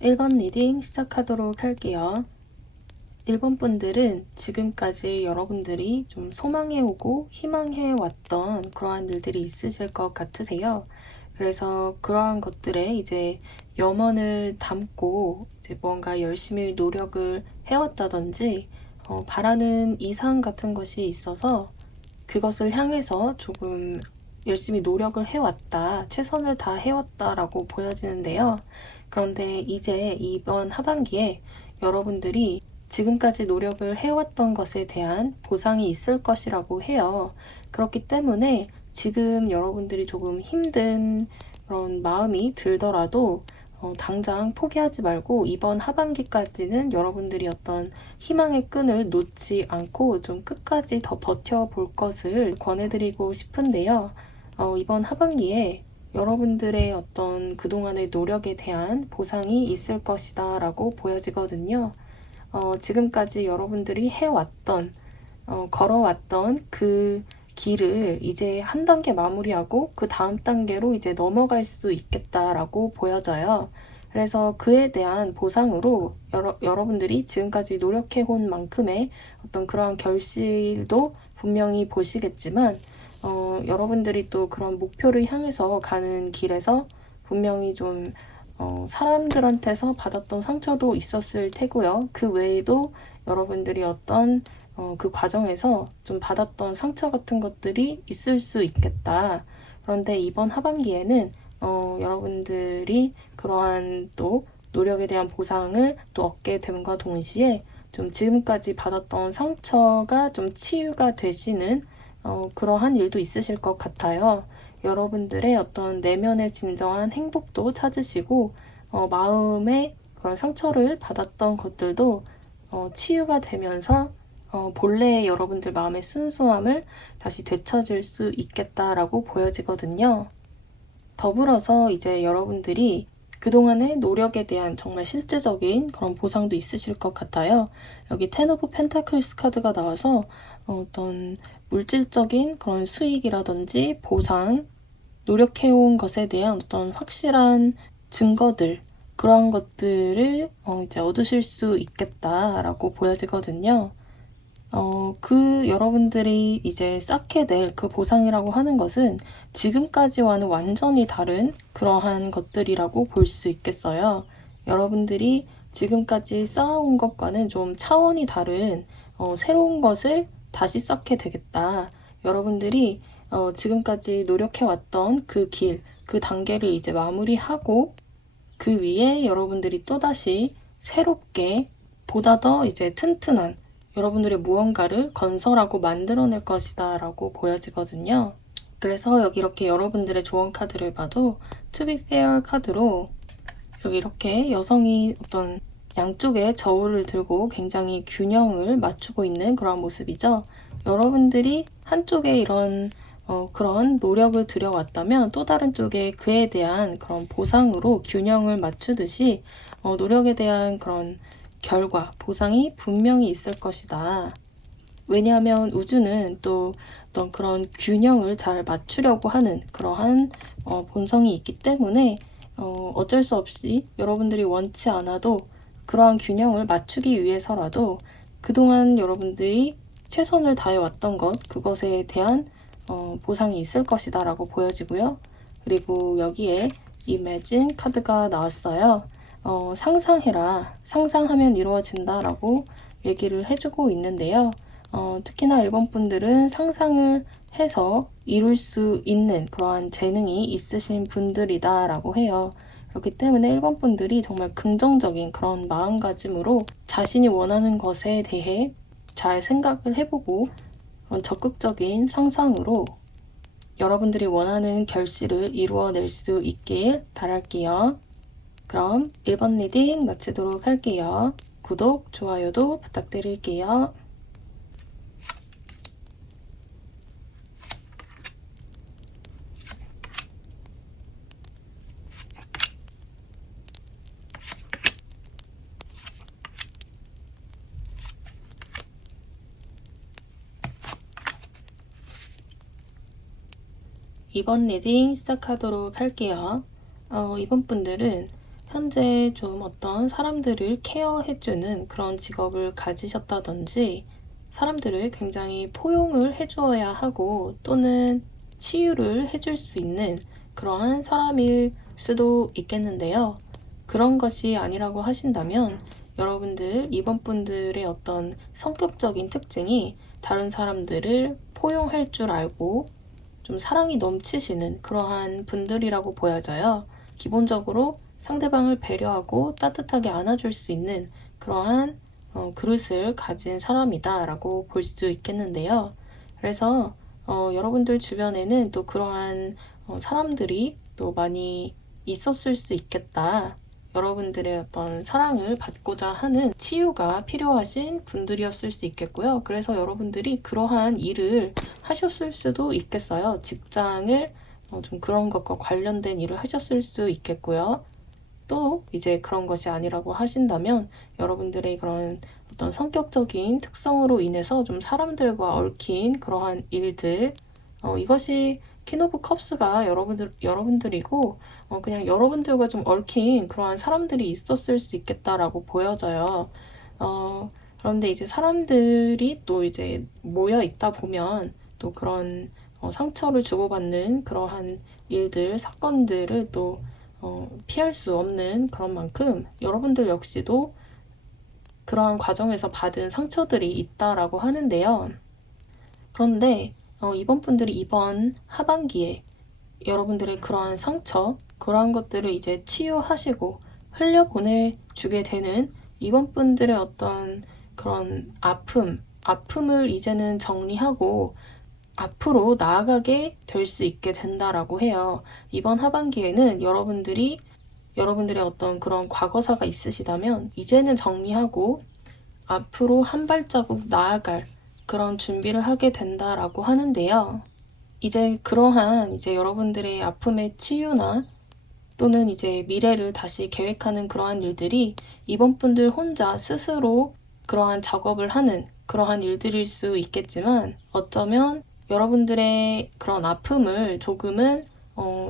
1번 리딩 시작하도록 할게요. 1번 분들은 지금까지 여러분들이 좀 소망해오고 희망해왔던 그러한 일들이 있으실 것 같으세요. 그래서 그러한 것들에 이제 염원을 담고 이제 뭔가 열심히 노력을 해왔다든지 바라는 이상 같은 것이 있어서 그것을 향해서 조금 열심히 노력을 해왔다, 최선을 다해왔다라고 보여지는데요. 그런데 이제 이번 하반기에 여러분들이 지금까지 노력을 해왔던 것에 대한 보상이 있을 것이라고 해요. 그렇기 때문에 지금 여러분들이 조금 힘든 그런 마음이 들더라도 당장 포기하지 말고 이번 하반기까지는 여러분들이 어떤 희망의 끈을 놓지 않고 좀 끝까지 더 버텨볼 것을 권해드리고 싶은데요. 이번 하반기에 여러분들의 어떤 그동안의 노력에 대한 보상이 있을 것이다 라고 보여지거든요. 지금까지 여러분들이 해왔던, 걸어왔던 그 길을 이제 한 단계 마무리하고 그 다음 단계로 이제 넘어갈 수 있겠다라고 보여져요. 그래서 그에 대한 보상으로 여러분들이 지금까지 노력해온 만큼의 어떤 그러한 결실도 분명히 보시겠지만, 여러분들이 또 그런 목표를 향해서 가는 길에서 분명히 좀 사람들한테서 받았던 상처도 있었을 테고요. 그 외에도 여러분들이 어떤 그 과정에서 좀 받았던 상처 같은 것들이 있을 수 있겠다. 그런데 이번 하반기에는 여러분들이 그러한 또 노력에 대한 보상을 또 얻게 됨과 동시에 좀 지금까지 받았던 상처가 좀 치유가 되시는 그러한 일도 있으실 것 같아요. 여러분들의 어떤 내면의 진정한 행복도 찾으시고 마음의 그런 상처를 받았던 것들도 치유가 되면서 본래의 여러분들 마음의 순수함을 다시 되찾을 수 있겠다라고 보여지거든요. 더불어서 이제 여러분들이 그동안의 노력에 대한 정말 실질적인 그런 보상도 있으실 것 같아요. 여기 텐 오브 펜타클스 카드가 나와서 어떤 물질적인 그런 수익이라든지 보상, 노력해온 것에 대한 어떤 확실한 증거들, 그런 것들을 이제 얻으실 수 있겠다라고 보여지거든요. 그 여러분들이 이제 쌓게 될 그 보상이라고 하는 것은 지금까지와는 완전히 다른 그러한 것들이라고 볼 수 있겠어요. 여러분들이 지금까지 쌓아온 것과는 좀 차원이 다른 새로운 것을 다시 쌓게 되겠다. 여러분들이 지금까지 노력해왔던 그 길, 그 단계를 이제 마무리하고 그 위에 여러분들이 또다시 새롭게 보다 더 이제 튼튼한 여러분들의 무언가를 건설하고 만들어낼 것이다 라고 보여지거든요. 그래서 여기 이렇게 여러분들의 조언 카드를 봐도 To be fair 카드로 여기 이렇게 여성이 어떤 양쪽에 저울을 들고 굉장히 균형을 맞추고 있는 그런 모습이죠. 여러분들이 한쪽에 이런 그런 노력을 들여왔다면 또 다른 쪽에 그에 대한 그런 보상으로 균형을 맞추듯이 노력에 대한 그런 결과, 보상이 분명히 있을 것이다. 왜냐하면 우주는 또 어떤 그런 균형을 잘 맞추려고 하는 그러한 본성이 있기 때문에 어쩔 수 없이 여러분들이 원치 않아도 그러한 균형을 맞추기 위해서라도 그동안 여러분들이 최선을 다해왔던 것, 그것에 대한 보상이 있을 것이다 라고 보여지고요. 그리고 여기에 Imagine 카드가 나왔어요. 상상해라. 상상하면 이루어진다 라고 얘기를 해주고 있는데요. 특히나 일본 분들은 상상을 해서 이룰 수 있는 그러한 재능이 있으신 분들이다 라고 해요. 그렇기 때문에 일본 분들이 정말 긍정적인 그런 마음가짐으로 자신이 원하는 것에 대해 잘 생각을 해보고 그런 적극적인 상상으로 여러분들이 원하는 결실을 이루어낼 수 있길 바랄게요. 그럼 1번 리딩 마치도록 할게요. 구독, 좋아요도 부탁드릴게요. 이번 리딩 시작하도록 할게요. 이번 분들은 현재 좀 어떤 사람들을 케어해주는 그런 직업을 가지셨다든지 사람들을 굉장히 포용을 해주어야 하고 또는 치유를 해줄 수 있는 그러한 사람일 수도 있겠는데요. 그런 것이 아니라고 하신다면 여러분들, 이번 분들의 어떤 성격적인 특징이 다른 사람들을 포용할 줄 알고 좀 사랑이 넘치시는 그러한 분들이라고 보여져요. 기본적으로 상대방을 배려하고 따뜻하게 안아줄 수 있는 그러한 그릇을 가진 사람이다 라고 볼 수 있겠는데요. 그래서 여러분들 주변에는 또 그러한 사람들이 또 많이 있었을 수 있겠다. 여러분들의 어떤 사랑을 받고자 하는 치유가 필요하신 분들이었을 수 있겠고요. 그래서 여러분들이 그러한 일을 하셨을 수도 있겠어요. 직장을 좀 그런 것과 관련된 일을 하셨을 수 있겠고요. 또 이제 그런 것이 아니라고 하신다면 여러분들의 그런 어떤 성격적인 특성으로 인해서 좀 사람들과 얽힌 그러한 일들, 이것이 퀸 오브 컵스가 여러분들이고 그냥 여러분들과 좀 얽힌 그러한 사람들이 있었을 수 있겠다라고 보여져요. 그런데 이제 사람들이 또 이제 모여 있다 보면 또 그런 상처를 주고받는 그러한 일들, 사건들을 또 피할 수 없는 그런 만큼 여러분들 역시도 그러한 과정에서 받은 상처들이 있다라고 하는데요. 그런데 이번 분들이 이번 하반기에 여러분들의 그러한 상처, 그러한 것들을 이제 치유하시고 흘려보내주게 되는 이번 분들의 어떤 그런 아픔을 이제는 정리하고 앞으로 나아가게 될 수 있게 된다라고 해요. 이번 하반기에는 여러분들의 어떤 그런 과거사가 있으시다면 이제는 정리하고 앞으로 한 발자국 나아갈 그런 준비를 하게 된다라고 하는데요. 이제 그러한 이제 여러분들의 아픔의 치유나 또는 이제 미래를 다시 계획하는 그러한 일들이 이번 분들 혼자 스스로 그러한 작업을 하는 그러한 일들일 수 있겠지만 어쩌면 여러분들의 그런 아픔을 조금은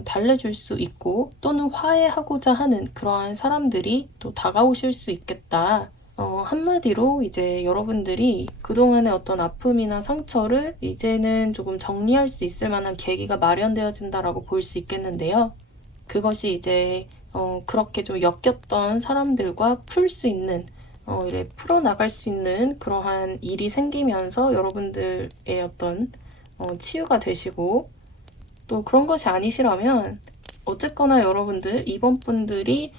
달래줄 수 있고 또는 화해하고자 하는 그러한 사람들이 또 다가오실 수 있겠다. 한마디로 이제 여러분들이 그동안의 어떤 아픔이나 상처를 이제는 조금 정리할 수 있을 만한 계기가 마련되어진다라고 볼 수 있겠는데요. 그것이 이제 그렇게 좀 엮였던 사람들과 풀 수 있는 이래 풀어나갈 수 있는 그러한 일이 생기면서 여러분들의 어떤 치유가 되시고 또 그런 것이 아니시라면 어쨌거나 여러분들 이번 분들이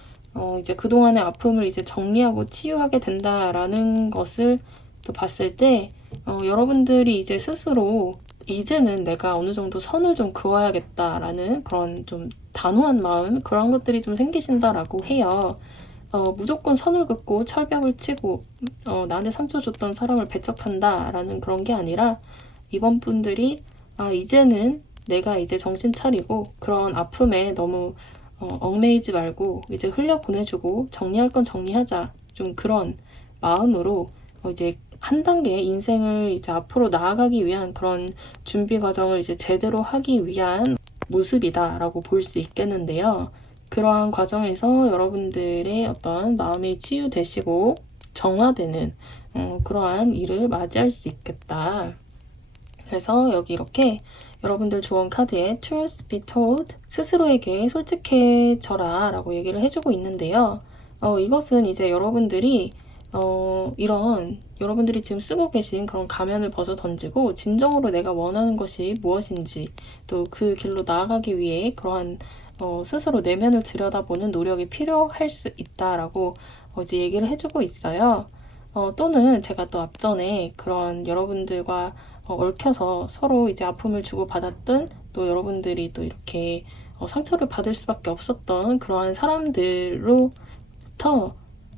이제 그동안의 아픔을 이제 정리하고 치유하게 된다라는 것을 또 봤을 때 여러분들이 이제 스스로 이제는 내가 어느 정도 선을 좀 그어야겠다라는 그런 좀 단호한 마음 그런 것들이 좀 생기신다라고 해요. 무조건 선을 긋고 철벽을 치고 나한테 상처 줬던 사람을 배척한다라는 그런 게 아니라 이번 분들이 이제는 내가 이제 정신 차리고 그런 아픔에 너무 얽매이지 말고 이제 흘려보내주고 정리할 건 정리하자. 좀 그런 마음으로 이제 한 단계 인생을 이제 앞으로 나아가기 위한 그런 준비 과정을 이제 제대로 하기 위한 모습이다라고 볼 수 있겠는데요. 그러한 과정에서 여러분들의 어떤 마음이 치유되시고 정화되는 그러한 일을 맞이할 수 있겠다. 그래서 여기 이렇게 여러분들 조언 카드에 Truth be told, 스스로에게 솔직해져라 라고 얘기를 해주고 있는데요. 이것은 이제 여러분들이 이런 여러분들이 지금 쓰고 계신 그런 가면을 벗어 던지고 진정으로 내가 원하는 것이 무엇인지 또 그 길로 나아가기 위해 그러한 스스로 내면을 들여다보는 노력이 필요할 수 있다라고 이제 얘기를 해주고 있어요. 또는 제가 또 앞전에 그런 여러분들과 얽혀서 서로 이제 아픔을 주고받았던 또 여러분들이 또 이렇게 상처를 받을 수밖에 없었던 그러한 사람들로부터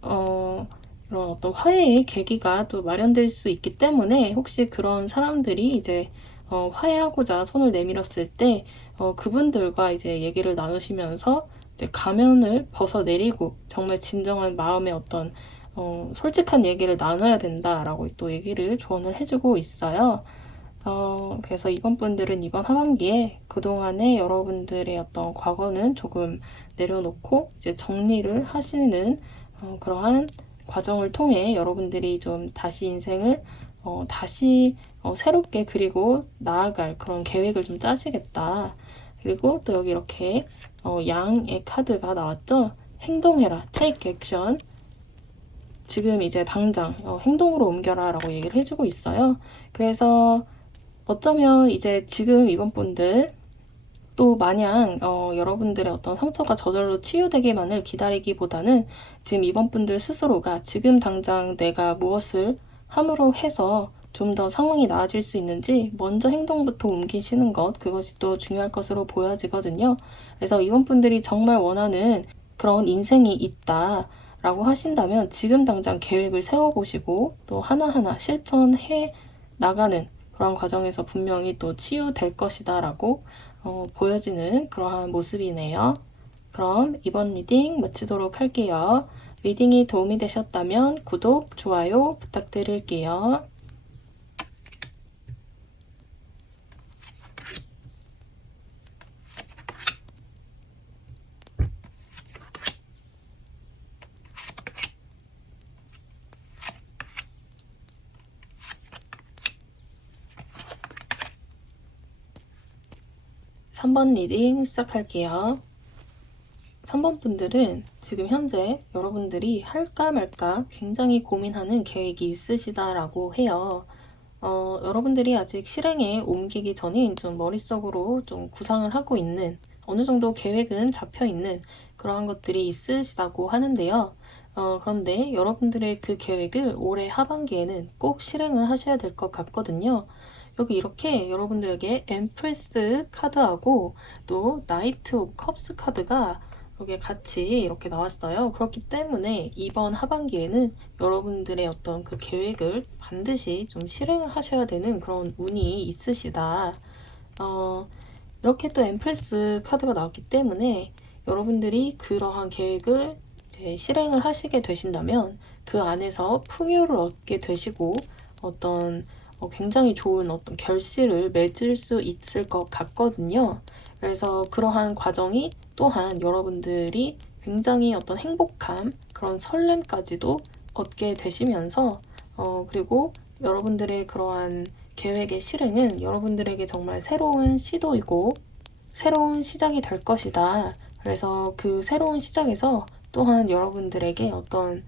이런 어떤 화해의 계기가 또 마련될 수 있기 때문에 혹시 그런 사람들이 이제 화해하고자 손을 내밀었을 때 그분들과 이제 얘기를 나누시면서 이제 가면을 벗어내리고 정말 진정한 마음의 어떤 솔직한 얘기를 나눠야 된다라고 또 얘기를 조언을 해주고 있어요. 그래서 이번 분들은 이번 하반기에 그동안에 여러분들의 어떤 과거는 조금 내려놓고 이제 정리를 하시는 그러한 과정을 통해 여러분들이 좀 다시 인생을 다시 새롭게 그리고 나아갈 그런 계획을 좀 짜시겠다. 그리고 또 여기 이렇게 양의 카드가 나왔죠. 행동해라, take action. 지금 이제 당장 행동으로 옮겨라 라고 얘기를 해주고 있어요. 그래서 어쩌면 이제 지금 이번 분들 또 마냥 여러분들의 어떤 상처가 저절로 치유되기만을 기다리기보다는 지금 이번 분들 스스로가 지금 당장 내가 무엇을 함으로 해서 좀 더 상황이 나아질 수 있는지 먼저 행동부터 옮기시는 것, 그것이 또 중요할 것으로 보여지거든요. 그래서 이번 분들이 정말 원하는 그런 인생이 있다 라고 하신다면 지금 당장 계획을 세워보시고 또 하나하나 실천해 나가는 그런 과정에서 분명히 또 치유될 것이다 라고 보여지는 그러한 모습이네요. 그럼 이번 리딩 마치도록 할게요. 리딩이 도움이 되셨다면 구독, 좋아요 부탁드릴게요. 3번 리딩 시작할게요. 3번 분들은 지금 현재 여러분들이 할까 말까 굉장히 고민하는 계획이 있으시다라고 해요. 여러분들이 아직 실행에 옮기기 전인 좀 머릿속으로 좀 구상을 하고 있는 어느 정도 계획은 잡혀 있는 그러한 것들이 있으시다고 하는데요. 그런데 여러분들의 그 계획을 올해 하반기에는 꼭 실행을 하셔야 될 것 같거든요. 여기 이렇게 여러분들에게 엠프레스 카드하고 또 나이트 오브 컵스 카드가 여기 같이 이렇게 나왔어요. 그렇기 때문에 이번 하반기에는 여러분들의 어떤 그 계획을 반드시 좀 실행을 하셔야 되는 그런 운이 있으시다. 이렇게 또 엠프레스 카드가 나왔기 때문에 여러분들이 그러한 계획을 이제 실행을 하시게 되신다면 그 안에서 풍요를 얻게 되시고 어떤 굉장히 좋은 어떤 결실을 맺을 수 있을 것 같거든요. 그래서 그러한 과정이 또한 여러분들이 굉장히 어떤 행복함, 그런 설렘까지도 얻게 되시면서 그리고 여러분들의 그러한 계획의 실행은 여러분들에게 정말 새로운 시도이고 새로운 시작이 될 것이다. 그래서 그 새로운 시작에서 또한 여러분들에게 어떤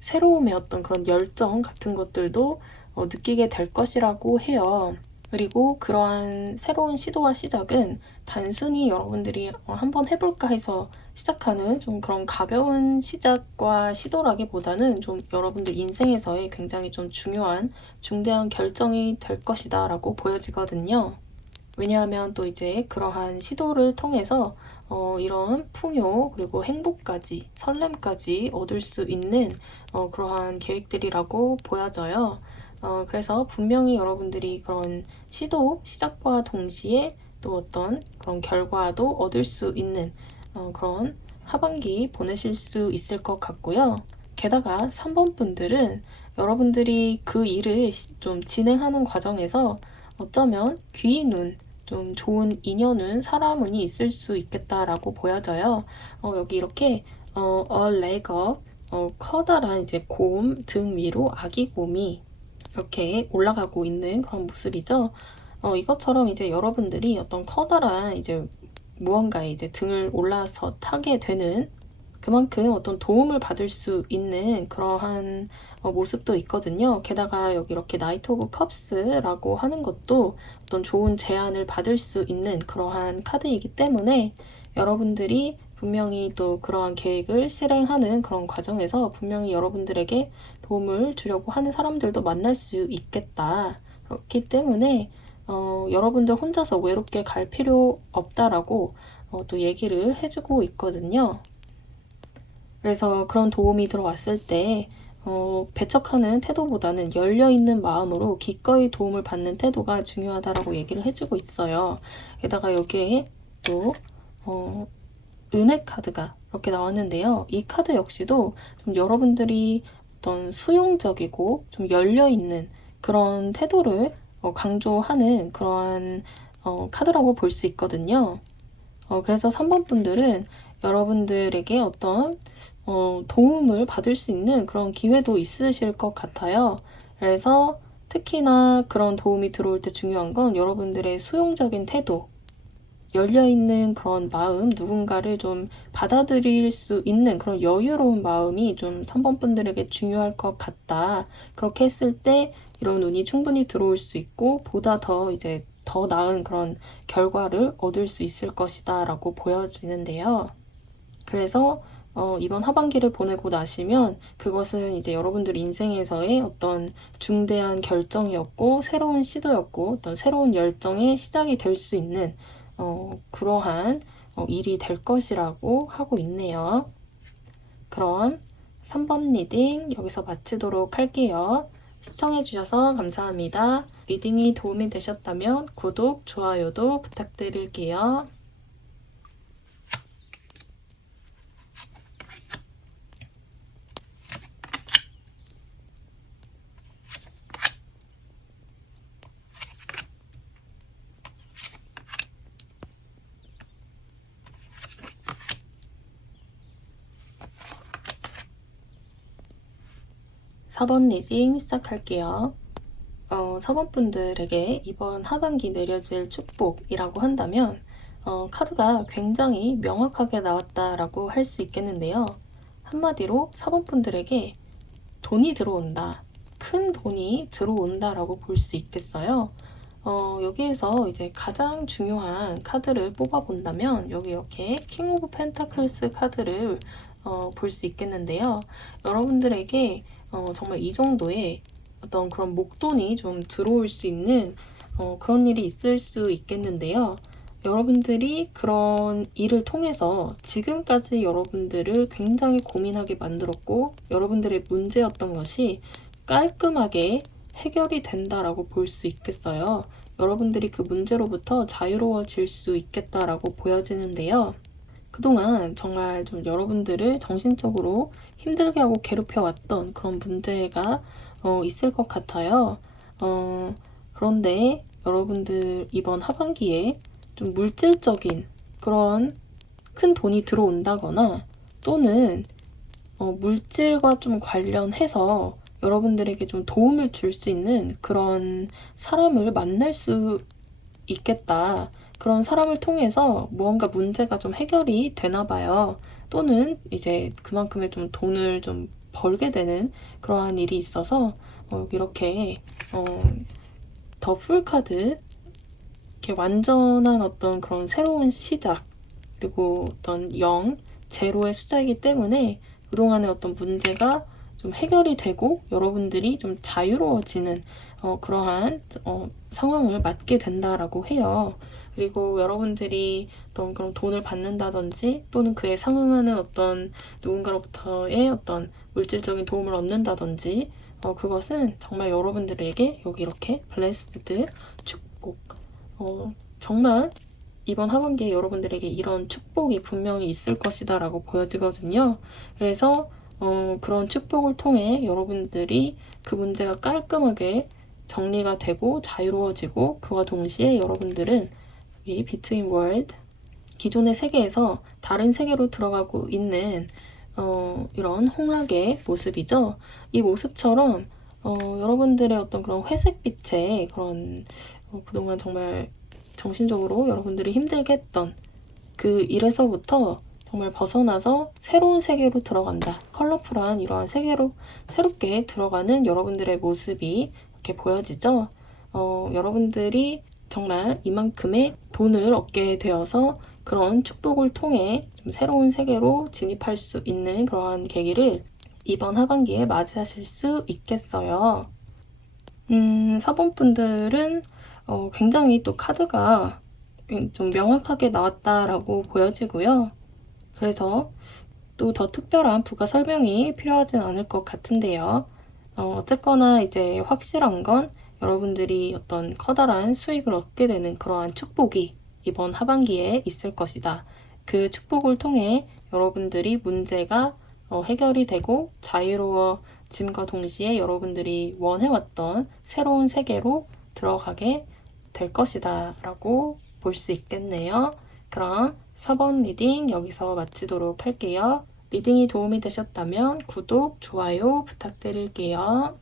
새로움의 어떤 그런 열정 같은 것들도 느끼게 될 것이라고 해요. 그리고 그러한 새로운 시도와 시작은 단순히 여러분들이 한번 해볼까 해서 시작하는 좀 그런 가벼운 시작과 시도라기보다는 좀 여러분들 인생에서의 굉장히 좀 중요한 중대한 결정이 될 것이다 라고 보여지거든요. 왜냐하면 또 이제 그러한 시도를 통해서 이런 풍요 그리고 행복까지 설렘까지 얻을 수 있는 그러한 계획들이라고 보여져요. 그래서 분명히 여러분들이 그런 시도 시작과 동시에 또 어떤 그런 결과도 얻을 수 있는 그런 하반기 보내실 수 있을 것 같고요. 게다가 3번 분들은 여러분들이 그 일을 좀 진행하는 과정에서 어쩌면 귀, 눈, 좀 좋은 인연은 사람운이 있을 수 있겠다라고 보여져요. 여기 이렇게 a leg up, 커다란 이제 곰 등 위로 아기 곰이 이렇게 올라가고 있는 그런 모습이죠. 이것처럼 이제 여러분들이 어떤 커다란 이제 무언가에 이제 등을 올라서 타게 되는 그만큼 어떤 도움을 받을 수 있는 그러한 모습도 있거든요. 게다가 여기 이렇게 나이트 오브 컵스라고 하는 것도 어떤 좋은 제안을 받을 수 있는 그러한 카드이기 때문에 여러분들이 분명히 또 그러한 계획을 실행하는 그런 과정에서 분명히 여러분들에게 도움을 주려고 하는 사람들도 만날 수 있겠다. 그렇기 때문에 여러분들 혼자서 외롭게 갈 필요 없다라고 또 얘기를 해주고 있거든요. 그래서 그런 도움이 들어왔을 때 배척하는 태도보다는 열려있는 마음으로 기꺼이 도움을 받는 태도가 중요하다라고 얘기를 해주고 있어요. 게다가 여기에 또 은혜 카드가 이렇게 나왔는데요. 이 카드 역시도 좀 여러분들이 어떤 수용적이고 좀 열려있는 그런 태도를 강조하는 그러한 카드라고 볼 수 있거든요. 그래서 3번 분들은 여러분들에게 어떤 도움을 받을 수 있는 그런 기회도 있으실 것 같아요. 그래서 특히나 그런 도움이 들어올 때 중요한 건 여러분들의 수용적인 태도, 열려있는 그런 마음, 누군가를 좀 받아들일 수 있는 그런 여유로운 마음이 좀 3번 분들에게 중요할 것 같다. 그렇게 했을 때 이런 운이 충분히 들어올 수 있고 보다 더 이제 더 나은 그런 결과를 얻을 수 있을 것이다 라고 보여지는데요. 그래서 이번 하반기를 보내고 나시면 그것은 이제 여러분들 인생에서의 어떤 중대한 결정이었고 새로운 시도였고 어떤 새로운 열정의 시작이 될 수 있는 그러한 일이 될 것이라고 하고 있네요. 그럼 3번 리딩 여기서 마치도록 할게요. 시청해주셔서 감사합니다. 리딩이 도움이 되셨다면 구독, 좋아요도 부탁드릴게요. 4번 리딩 시작할게요. 4번 분들에게 이번 하반기 내려질 축복이라고 한다면 카드가 굉장히 명확하게 나왔다라고 할 수 있겠는데요. 한마디로 4번 분들에게 돈이 들어온다. 큰 돈이 들어온다라고 볼 수 있겠어요. 여기에서 이제 가장 중요한 카드를 뽑아본다면 여기 이렇게 킹 오브 펜타클스 카드를 볼 수 있겠는데요. 여러분들에게 정말 이 정도의 어떤 그런 목돈이 좀 들어올 수 있는 그런 일이 있을 수 있겠는데요. 여러분들이 그런 일을 통해서 지금까지 여러분들을 굉장히 고민하게 만들었고 여러분들의 문제였던 것이 깔끔하게 해결이 된다라고 볼 수 있겠어요. 여러분들이 그 문제로부터 자유로워질 수 있겠다라고 보여지는데요. 그동안 정말 좀 여러분들을 정신적으로 힘들게 하고 괴롭혀왔던 그런 문제가 있을 것 같아요. 그런데 여러분들 이번 하반기에 좀 물질적인 그런 큰 돈이 들어온다거나 또는 물질과 좀 관련해서 여러분들에게 좀 도움을 줄 수 있는 그런 사람을 만날 수 있겠다. 그런 사람을 통해서 무언가 문제가 좀 해결이 되나 봐요. 또는 이제 그만큼의 좀 돈을 좀 벌게 되는 그러한 일이 있어서 이렇게 더 풀카드 이렇게 완전한 어떤 그런 새로운 시작 그리고 어떤 0, 제로의 숫자이기 때문에 그동안의 어떤 문제가 좀 해결이 되고 여러분들이 좀 자유로워지는 그러한 상황을 맞게 된다라고 해요. 그리고 여러분들이 어떤 그런 돈을 받는다든지 또는 그에 상응하는 어떤 누군가로부터의 어떤 물질적인 도움을 얻는다든지 그것은 정말 여러분들에게 여기 이렇게 블레스드 축복 정말 이번 하반기에 여러분들에게 이런 축복이 분명히 있을 것이다 라고 보여지거든요. 그래서 그런 축복을 통해 여러분들이 그 문제가 깔끔하게 정리가 되고 자유로워지고 그와 동시에 여러분들은 이 Between World 기존의 세계에서 다른 세계로 들어가고 있는 이런 홍학의 모습이죠. 이 모습처럼 여러분들의 어떤 그런 회색빛의 그런 그동안 정말 정신적으로 여러분들이 힘들게 했던 그 일에서부터 정말 벗어나서 새로운 세계로 들어간다. 컬러풀한 이러한 세계로 새롭게 들어가는 여러분들의 모습이 이렇게 보여지죠. 여러분들이 정말 이만큼의 돈을 얻게 되어서 그런 축복을 통해 좀 새로운 세계로 진입할 수 있는 그러한 계기를 이번 하반기에 맞이하실 수 있겠어요. 4번 분들은 굉장히 또 카드가 좀 명확하게 나왔다라고 보여지고요. 그래서 또 더 특별한 부가 설명이 필요하진 않을 것 같은데요. 어쨌거나 이제 확실한 건 여러분들이 어떤 커다란 수익을 얻게 되는 그러한 축복이 이번 하반기에 있을 것이다. 그 축복을 통해 여러분들이 문제가 해결이 되고 자유로워짐과 동시에 여러분들이 원해왔던 새로운 세계로 들어가게 될 것이다 라고 볼 수 있겠네요. 그럼 4번 리딩 여기서 마치도록 할게요. 리딩이 도움이 되셨다면 구독, 좋아요 부탁드릴게요.